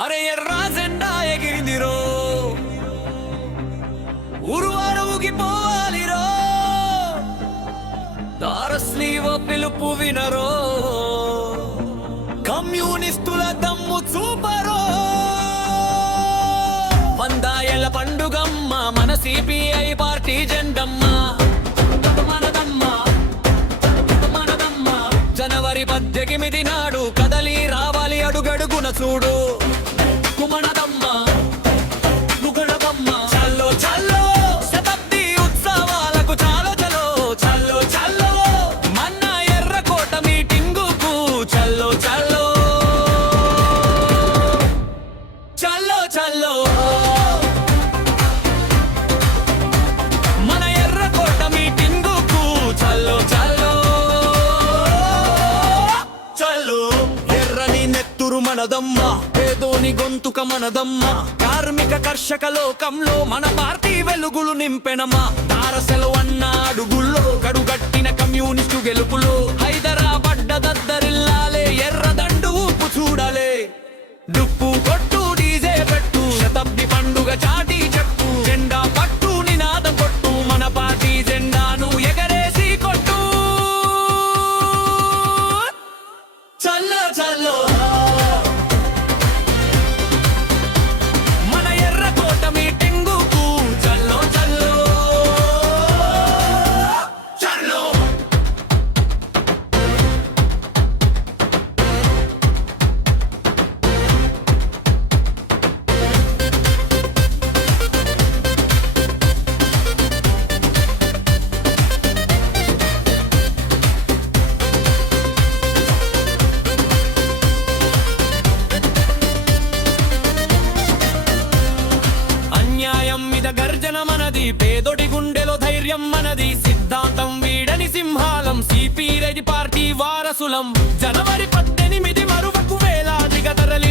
అరే ఎర్రా జెండా ఎగిరిందిరో, ఊరువాడ ఊగిపోవాలిరో, దారస్లీవ పిలుపు వినరో, కమ్యూనిస్టుల దమ్ము చూపరో. 100 ఏళ్ల పండుగమ్మ మన సిపిఐ పార్టీ జెండమ్మ, మనదమ్మ. జనవరి 18 నాడు కదలి రావాలి అడుగడుగున చూడు, కుమనదమ్మ నుగడబమ్మ. చల్లో చల్లో శతాబ్ది ఉత్సవాలకు చాలో చలో, చల్లో చల్లో మన్న ఎర్రకోట మీటింగుకు చల్లో చల్లో, చల్లో చల్లో మన ఎర్రకోట మీటింగుకు చల్లో చల్లో చల్లో. ఎర్రని నెత్తురు మనదమ్మ, పేదోని గొంతుక మనదమ్మ, కార్మిక కర్షక లోకంలో మన పార్టీ వెలుగులు నింపెనమా. తారసలు అన్న అడుగుల్లో కడుగట్టిన కమ్యూనిస్టు గెలుపులో హైదరాబాద్ దద్దరిల్లాలే, ఎర్రదండు ఊపు చూడాలే. డుప్పు కొట్టు డీజే పెట్టు, శతాబ్ది పండుగ చాటి చెప్పు, జెండా పట్టు నినాదం కొట్టు, మన పార్టీ జెండాను ఎగరేసి కొట్టు. చల్లో చల్లో మన ఎర్రకోట మీటింగుకు చల్లో చల్లో చల్లో. అన్యాయం మీద గర్జన మనది, పేదొడి గుండెలో ధైర్యం మనది, సిద్ధాంతం వీడని సింహాలం, సిపిఐ పార్టీ వారసులం. జనవరి 18 మరువకు వేలాదిగా తరలి